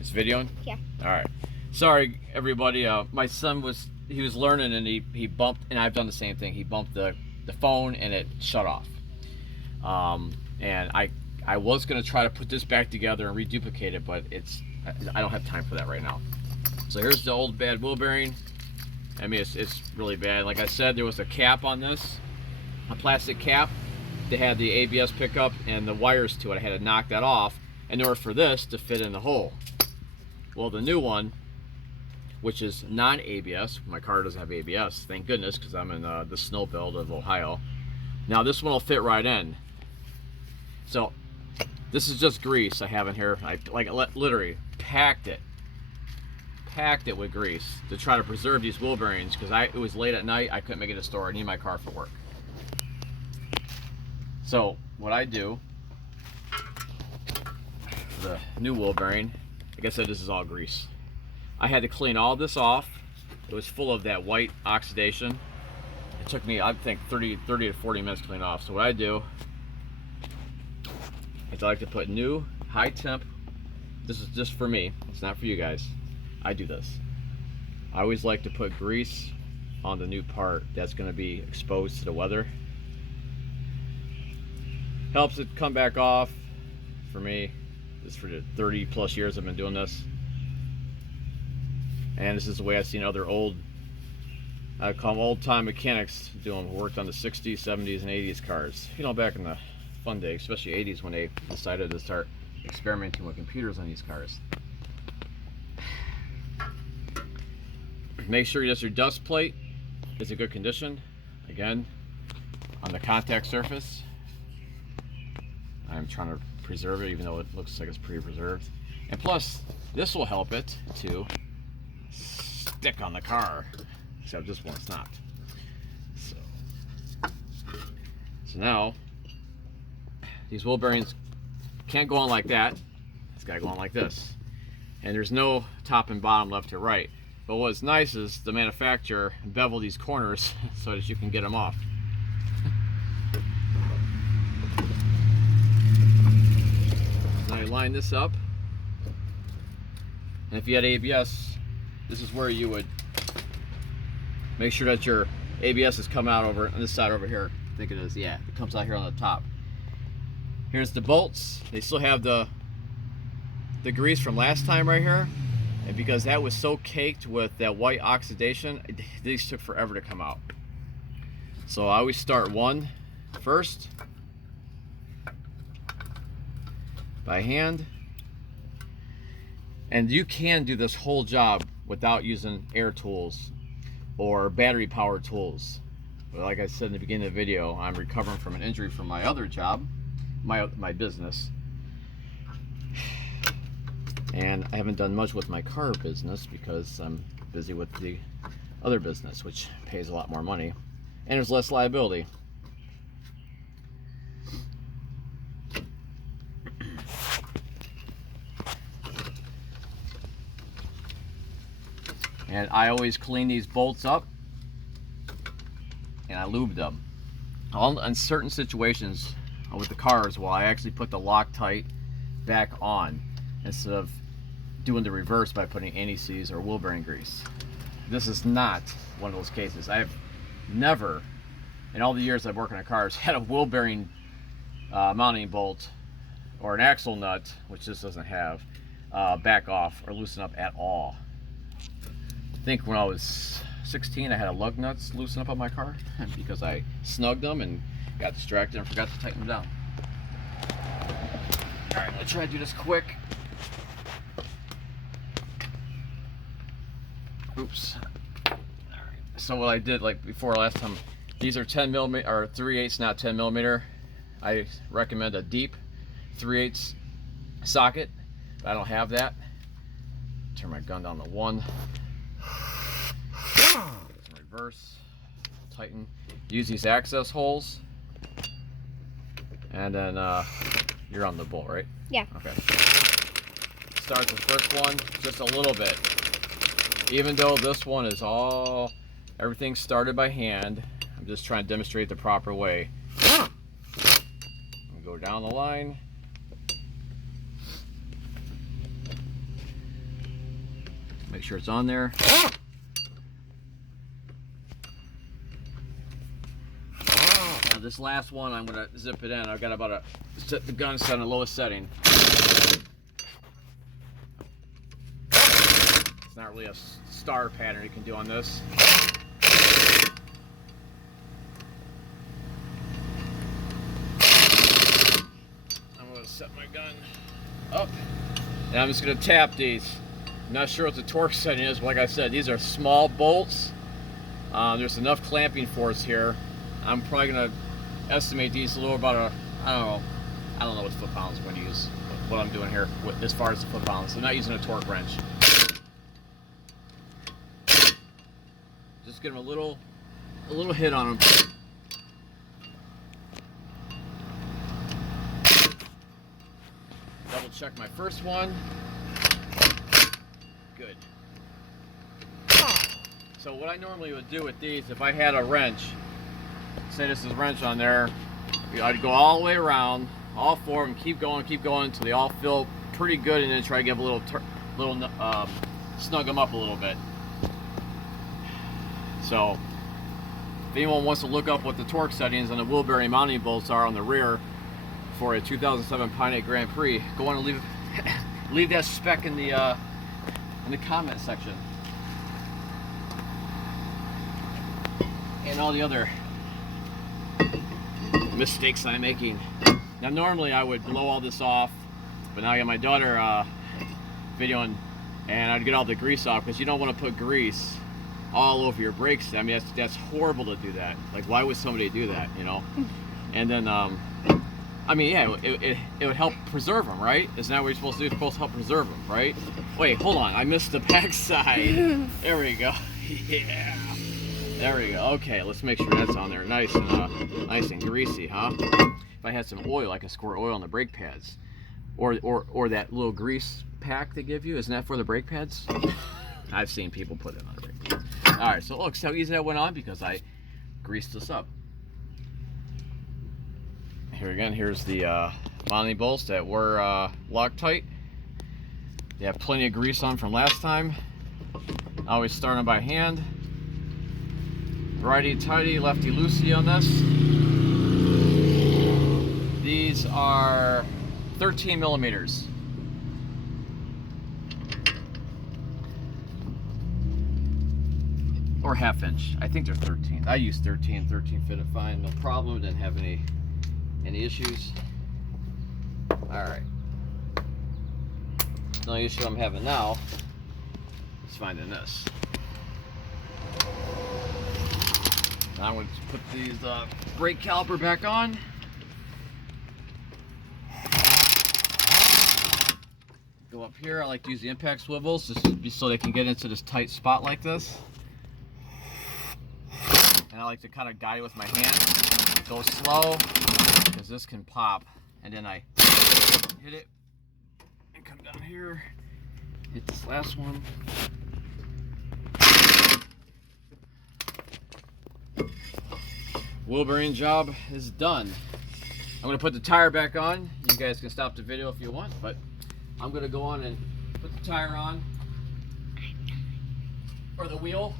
It's videoing? Yeah. All right. Sorry, everybody. My son was learning, and he bumped, and I've done the same thing. He bumped the phone, and it shut off. And I was gonna try to put this back together and reduplicate it, but I don't have time for that right now. So here's the old bad wheel bearing. I mean, it's really bad. Like I said, there was a cap on this, a plastic cap. They had the ABS pickup and the wires to it. I had to knock that off in order for this to fit in the hole. Well, the new one, which is non-ABS, my car doesn't have ABS, thank goodness, because I'm in the snow belt of Ohio. Now this one will fit right in. So this is just grease I have in here. I literally packed it with grease to try to preserve these wheel bearings, because it was late at night. I couldn't make it to the store. I need my car for work. So what I do for the new wheel bearing, like I said, this is all grease. I had to clean all this off. It was full of that white oxidation. It took me, I think, 30 to 40 minutes to clean it off. So what I do is I like to put new high temp. This is just for me. It's not for you guys. I do this. I always like to put grease on the new part that's going to be exposed to the weather. Helps it come back off. For me, this for the 30 plus years I've been doing this, and this is the way I've seen other I call them old time mechanics doing. Worked on the 60s, 70s, and 80s cars. You know, back in the fun days, especially 80s, when they decided to start experimenting with computers on these cars. Make sure that your dust plate is in good condition. Again, on the contact surface, I'm trying to preserve it, even though it looks like it's pretty preserved. And plus, this will help it to stick on the car, except this one's not. So now, these wheel bearings can't go on like that. It's got to go on like this. And there's no top and bottom, left to right. But what's nice is the manufacturer beveled these corners so that you can get them off. Now you line this up, and if you had ABS, this is where you would make sure that your ABS is coming out over on this side over here. I think it is, yeah, it comes out here on the top. Here's the bolts. They still have the grease from last time right here, and because that was so caked with that white oxidation, these took forever to come out. So I always start one first by hand, and you can do this whole job without using air tools or battery powered tools. But like I said in the beginning of the video, I'm recovering from an injury from my other job, my business, and I haven't done much with my car business because I'm busy with the other business, which pays a lot more money and there's less liability. And I always clean these bolts up and I lube them. In certain situations with the cars, well, I actually put the Loctite back on instead of doing the reverse by putting anti-seize or wheel bearing grease. This is not one of those cases. I have never, in all the years I've worked on cars, had a wheel bearing mounting bolt or an axle nut, which this doesn't have, back off or loosen up at all. I think when I was 16, I had a lug nuts loosen up on my car because I snugged them and got distracted and forgot to tighten them down. All right, I'm gonna try to do this quick. Oops. All right. So what I did, like before last time, these are 10 millimeter or 3/8, not 10 millimeter. I recommend a deep 3/8 socket, but I don't have that. Turn my gun down to 1. Reverse, tighten, use these access holes, and then you're on the bolt, right? Yeah. Okay. Start the first one just a little bit. Even though this one is everything started by hand, I'm just trying to demonstrate the proper way. Go down the line. Make sure it's on there. Now this last one, I'm gonna zip it in. I've got about set the gun set on the lowest setting. It's not really a star pattern you can do on this. I'm gonna set my gun up, and I'm just gonna tap these. I'm not sure what the torque setting is, but like I said, these are small bolts. There's enough clamping force here. I'm probably gonna estimate these a little about I don't know what foot-pounds I'm gonna use. What I'm doing here as far as the foot-pounds. I'm not using a torque wrench. Just give them a little hit on them. Double check my first one. Good. So what I normally would do with these, if I had a wrench, say this is a wrench on there, I'd go all the way around, all four of them, keep going until they all feel pretty good, and then try to give a little snug them up a little bit. So if anyone wants to look up what the torque settings on the wheel bearing mounting bolts are on the rear for a 2007 Pontiac Grand Prix, go on and leave that spec in the comment section. And all the other mistakes I'm making. Now normally I would blow all this off, but now I got my daughter videoing, and I'd get all the grease off, because you don't want to put grease all over your brakes. I mean, that's horrible to do that. Like, why would somebody do that, you know? And then I mean, yeah, it would help preserve them, right? Isn't that what you're supposed to do? It's supposed to help preserve them, right? Wait, hold on, I missed the backside. There we go. Yeah. There we go. Okay, let's make sure that's on there, nice and greasy, huh? If I had some oil, I could squirt oil on the brake pads, or that little grease pack they give you. Isn't that for the brake pads? I've seen people put it on the brake pads. All right, so look, see how easy that went on, because I greased this up. Here again, here's the mounting bolts that were Loctite. They have plenty of grease on from last time. I always start them by hand. Righty tighty, lefty loosey on this. These are 13 millimeters. Or half inch. I think they're 13. I used 13. 13 fitted fine, no problem. Didn't have any issues. All right. The only issue I'm having now is finding this. Now I'm going to put these brake caliper back on. Go up here. I like to use the impact swivels just so they can get into this tight spot like this. And I like to kind of guide it with my hand. Go slow, because this can pop. And then I hit it and come down here, hit this last one. Wheel bearing job is done. I'm going to put the tire back on. You guys can stop the video if you want, but I'm going to go on and put the tire on, or the wheel.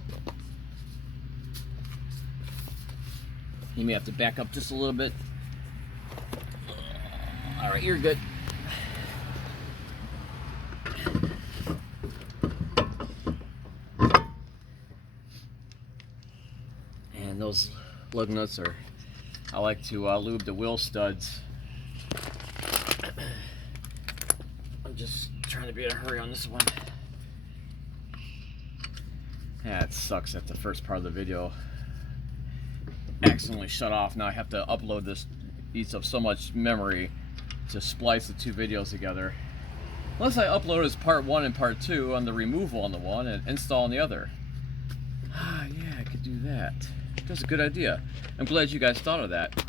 You may have to back up just a little bit. All right, you're good. And those lug nuts are, I like to lube the wheel studs. I'm just trying to be in a hurry on this one. Yeah, it sucks that the first part of the video accidentally shut off. Now I have to upload this. Eats up so much memory to splice the two videos together. Unless I upload as part 1 and part 2 on the removal on the one and install on the other. Ah, yeah, I could do that. That's a good idea. I'm glad you guys thought of that.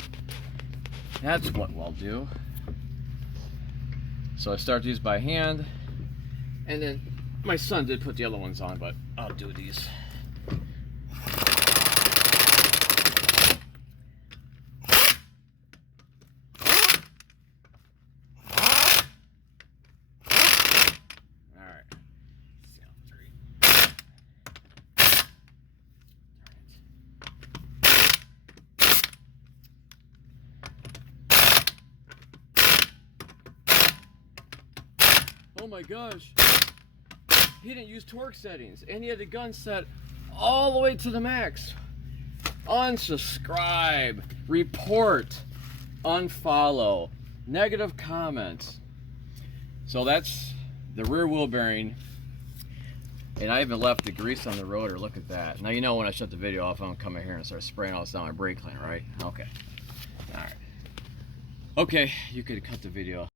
That's what we'll do. So I start these by hand, and then my son did put the other ones on, but I'll do these. oh my gosh, he didn't use torque settings and he had the gun set all the way to the max. Unsubscribe, report, unfollow, negative comments. So that's the rear wheel bearing. And I haven't left the grease on the rotor. Look at that. Now you know when I shut the video off, I'm gonna come in here and start spraying all this down my brake cleaner, right? Okay. All right. Okay, you could cut the video.